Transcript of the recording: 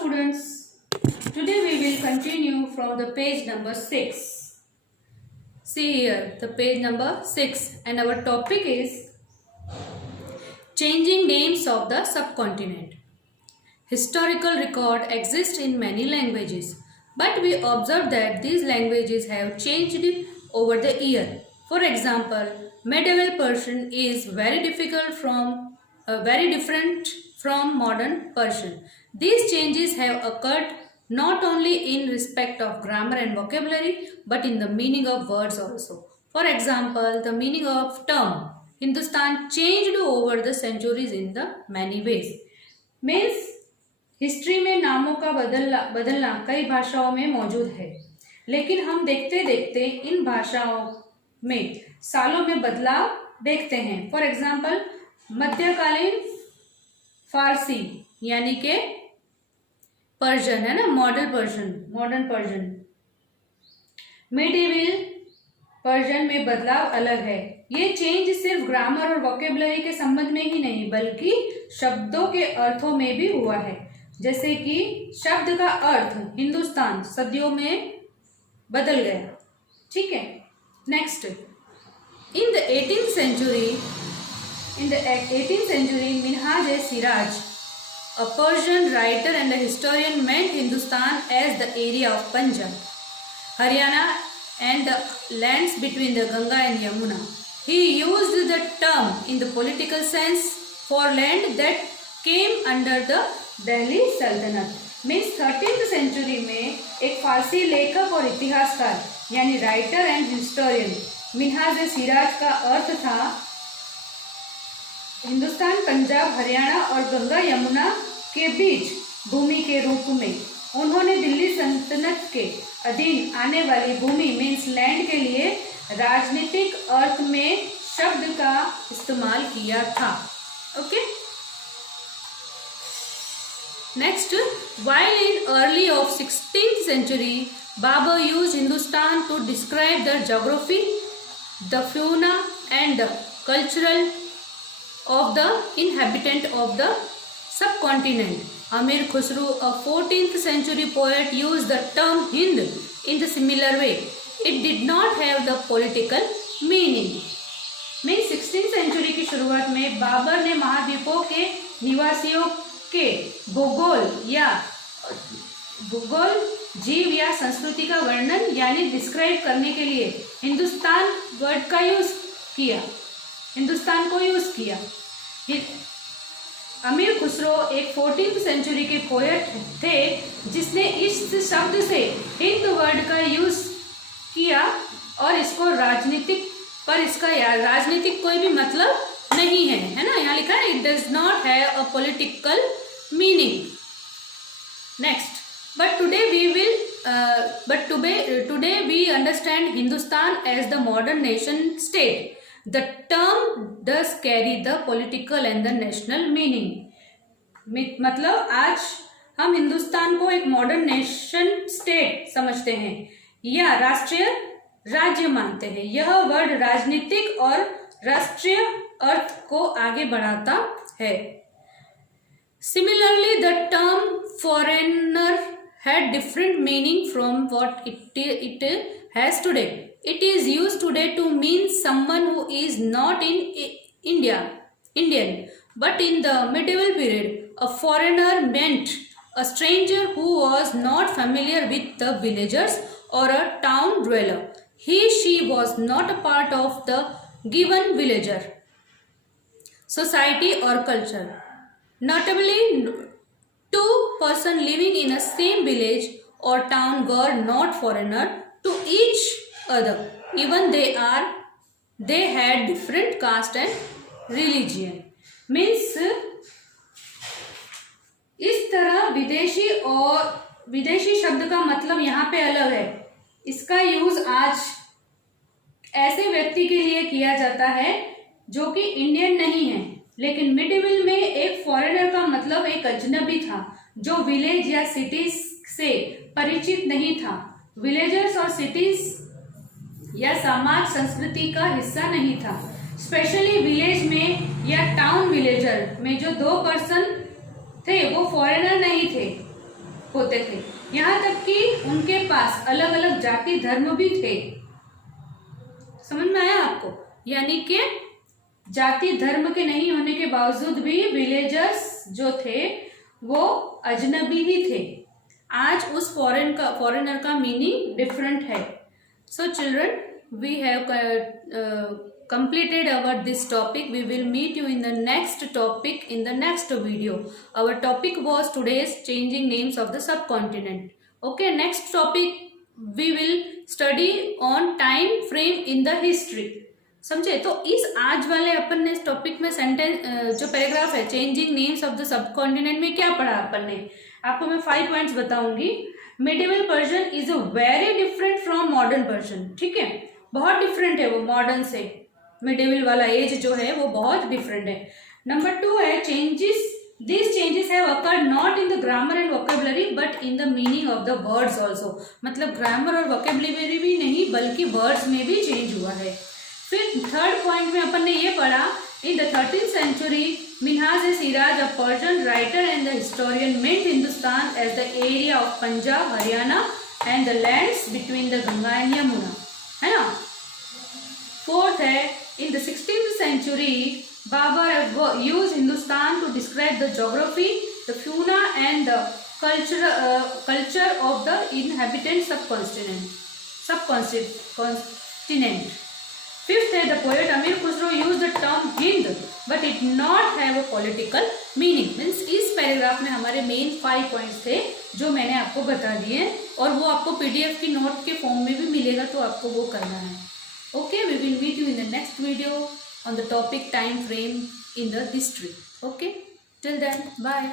students, today we will continue from the page number 6. See here the page number 6 and our topic is changing names of the subcontinent. Historical record exists in many languages, but we observe that these languages have changed over the year. For example, medieval Persian is very different from modern Persian. These changes have occurred not only in respect of grammar and vocabulary, but in the meaning of words also. For example, the meaning of term Hindustan changed over the centuries in the many ways. Means history में नामों का बदलना कई भाषाओं में मौजूद है, लेकिन हम देखते देखते इन भाषाओं में सालों में बदलाव देखते हैं. फॉर एग्जाम्पल, मध्यकालीन फारसी यानी के पर्शियन है ना, मॉडर्न पर्शियन. मिडिवल पर्शियन में बदलाव अलग है. ये चेंज सिर्फ ग्रामर और वोकेबलरी के संबंध में ही नहीं, बल्कि शब्दों के अर्थों में भी हुआ है. जैसे कि शब्द का अर्थ हिंदुस्तान सदियों में बदल गया. ठीक है. Next, in the 18th century Minhaj-e-Siraj, a Persian writer and a historian, meant Hindustan as the area of Punjab, Haryana and the lands between the Ganga and Yamuna. He used the term in the political sense for land that came under the Delhi सल्तनत. Means 13th century में एक फारसी लेखक और इतिहासकार यानी writer and historian Minhaj-e-Siraj का अर्थ था हिंदुस्तान पंजाब, हरियाणा और गंगा यमुना के बीच भूमि के रूप में. उन्होंने दिल्ली सल्तनत के अधीन आने वाली भूमि मीन्स लैंड के लिए राजनीतिक अर्थ में शब्द का इस्तेमाल किया था. Okay. Next, while in early of 16th century, Babur used Hindustan to describe the geography, the fauna and the cultural of the inhabitant of the subcontinent. Amir Khusro, a 14th century poet, used the term Hind in the similar way. It did not have the political meaning. में 16th century की शुरुआत में बाबर ने महाद्वीपों के निवासियों के भूगोल, जीव या संस्कृति का वर्णन यानी डिस्क्राइब करने के लिए हिंदुस्तान को यूज किया. अमीर खुसरो एक 14th सेंचुरी के पोएट थे जिसने इस शब्द से हिंद वर्ड का यूज किया और इसको राजनीतिक कोई भी मतलब नहीं है ना. यहाँ लिखा है it does not have a political meaning. Next, today we understand Hindustan as the modern nation state. The term does carry the political and the national meaning. मतलब आज हम हिंदुस्तान को एक मॉडर्न नेशन स्टेट समझते हैं या राष्ट्रीय राज्य मानते हैं. यह वर्ड राजनीतिक और राष्ट्रीय अर्थ को आगे बढ़ाता है. Similarly, the term foreigner had different meaning from what it has today. It is used today to mean someone who is not Indian. But in the medieval period, a foreigner meant a stranger who was not familiar with the villagers or a town dweller. She was not a part of the given villager society or culture. Notably, two persons living in a same village or town were not foreigner to each other, even they had different caste and religion. Means इस तरह विदेशी शब्द का मतलब यहाँ पे अलग है. इसका यूज आज ऐसे व्यक्ति के लिए किया जाता है जो कि इंडियन नहीं है, लेकिन मिडिवल में एक फॉरेनर का मतलब एक अजनबी था जो विलेज या सिटीज से परिचित नहीं था. विलेजर्स और सिटीज या समाज संस्कृति का हिस्सा नहीं था. स्पेशली विलेज में या टाउन विलेजर में जो 2 पर्सन थे वो फॉरेनर नहीं थे. होते थे, यहाँ तक कि उनके पास अलग अलग जाति धर्म भी थे। समझ में आया आपको? यानी कि जाति धर्म के नहीं होने के बावजूद भी विलेजर्स जो थे वो अजनबी ही थे। आज उस फॉरेनर का मीनिंग डिफरेंट है। So children, we have completed our this topic. We will meet you in the next topic in the next video. Our topic was today's changing names of the subcontinent. Okay, next topic we will study on time frame in the history. समझे? तो इस आज वाले अपन ने इस topic में sentence जो paragraph है changing names of the subcontinent में क्या पढ़ा अपन ने, आपको मैं 5 पॉइंट्स बताऊंगी। Medieval Persian is a very different from modern Persian. ठीक है, बहुत डिफरेंट है वो मॉडर्न से। मिडिवल वाला एज जो है वो बहुत डिफरेंट है। नंबर 2 है changes, this changes have occurred not in the grammar and vocabulary but in the meaning of the words also. मतलब ग्रामर और वोकेबुलरी भी नहीं बल्कि वर्ड्स में भी चेंज हुआ है। फिर थर्ड पॉइंट में अपन ने ये पढ़ा, in the 13th century Minhaj-e-Siraj, a Persian writer and the historian, meant Hindustan as the area of Punjab, Haryana and the lands between the Ganga and Yamuna, है ना। फोर्थ है, in the 16th century Babur used Hindustan to describe the geography, the fauna and the culture of the inhabitant subcontinent. Fifth है, the poet Amir Khusro used the term Hind but it not have a political meaning. Means इस paragraph में हमारे main 5 points थे जो मैंने आपको बता दिए और वो आपको पीडीएफ की नोट के फॉर्म में भी मिलेगा, तो आपको वो करना है। Okay, we will meet you in the next video on the topic time frame in the history. Okay, till then, bye.